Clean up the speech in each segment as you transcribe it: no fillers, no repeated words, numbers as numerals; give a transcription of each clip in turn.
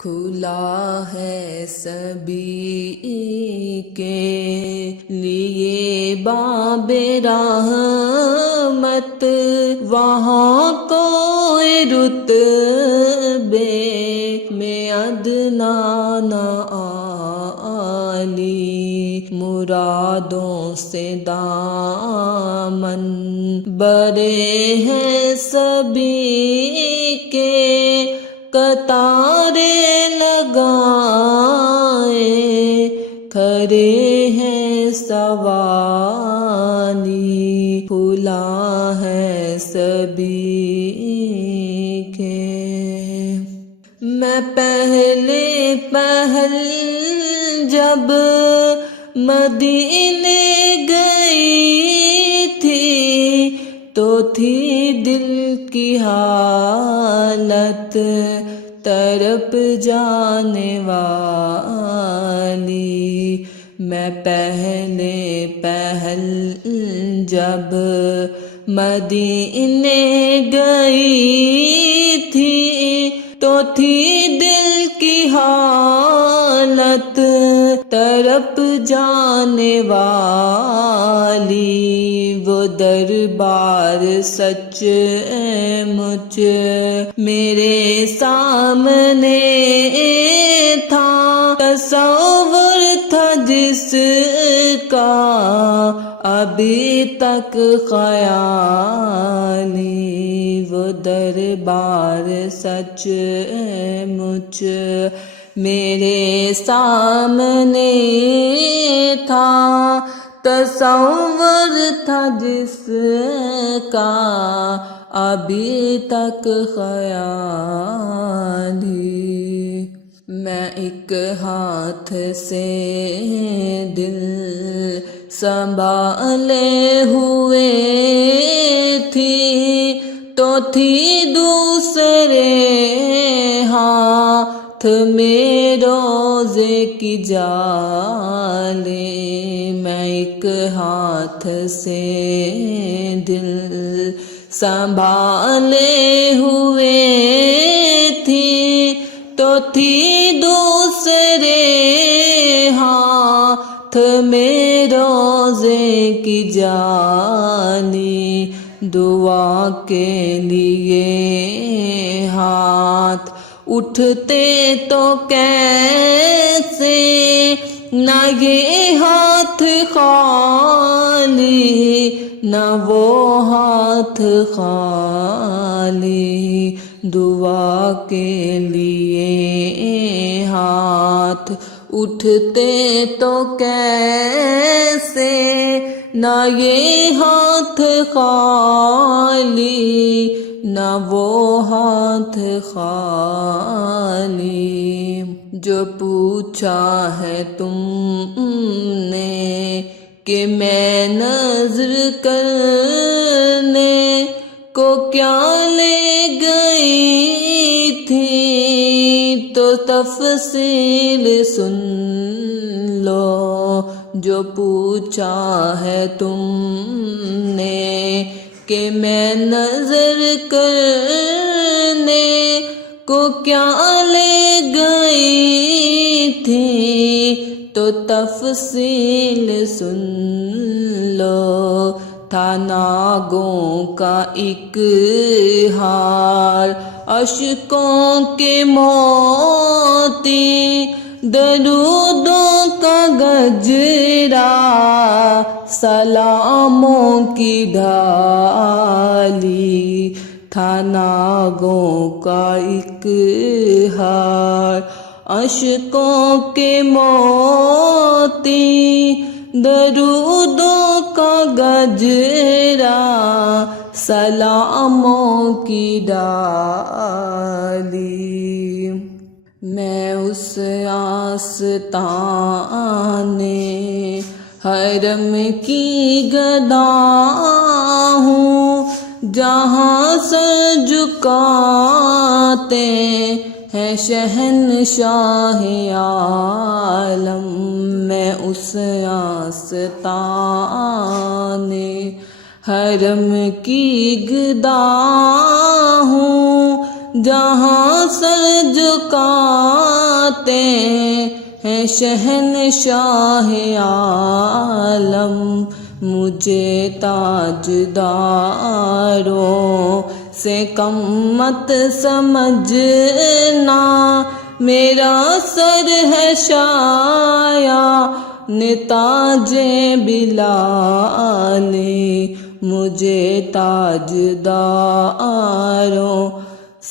کھلا ہے سبھی کے لیے باب رحمت، وہاں کوئی رتبے میں ادنا نہ عالی، مرادوں سے دامن برے ہیں سبھی کے، قطاریں لگائے کھڑے ہیں سوالی، کھلا ہے سبھی کے۔ میں پہلے پہل جب مدینے گئی تھی تو تھی دل کی حالت تڑپ جانے والی، میں پہلے پہل جب مدینے گئی تھی تو تھی دل کی حالت تڑپ جانے والی، وہ دربار سچ مچ میرے سامنے تھا، تصور تھا جس کا ابھی تک خیالی، وہ دربار سچ مچ میرے سامنے تھا، تصور تھا جس کا ابھی تک خیالی، میں ایک ہاتھ سے دل سنبھالے ہوئے تھی تو تھی دوسرے ہاتھ میں روزے کی جالیں، میں ایک ہاتھ سے دل سنبھالے ہوئے تھی تو تھی دوسرے ہاتھ میں روزے کی جالی، دعا کے لیے ہاتھ اٹھتے تو کیسے، نہ یہ ہاتھ خالی نہ وہ ہاتھ خالی، دعا کے لیے ہاتھ اٹھتے تو کیسے، نہ یہ ہاتھ خالی نہ وہ ہاتھ خالی، جو پوچھا ہے تم نے کہ میں نظر کرنے کو کیا لے گئی تھی، تو تفصیل سن لو، جو پوچھا ہے تم نے کہ میں نظر کرنے کو کیا لے گئی تھی، تو تفصیل سن لو، تھا ناگوں کا ایک ہار اشکوں کے موتی، درودوں کا گجرا سلاموں کی ڈھالی، تھا ناگوں کا ایک ہار اشکوں کے موتی، درودوں کا گجرا سلاموں کی ڈالی، میں اس آستانے حرم کی گدا ہوں جہاں سر جھکاتے ہیں شہنشاہ عالم، میں اس آستانے حرم کی گدا ہوں جہاں سر جھکا آتے ہیں شہنشاہ عالم، مجھے تاجداروں سے کم مت سمجھنا، میرا سر ہے شایان تاج بلال، مجھے تاجداروں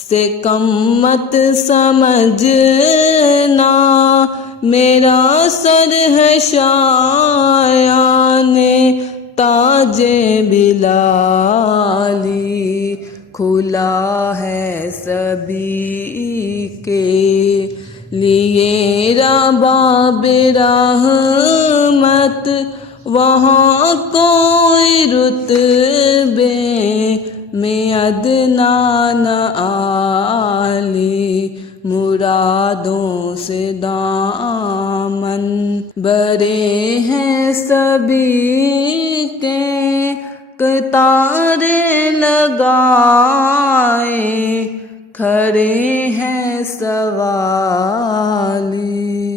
سے کم مت سمجھنا، میرا سر ہے شایان تاج بلالی، کھلا ہے سبھی کے لیے باب رحمت، وہاں کوئی رتبے میں ادنا نہ عالی، مرادوں سے دامن برے ہیں سبھی کے، قطارے لگائے کھڑے ہیں سوالی۔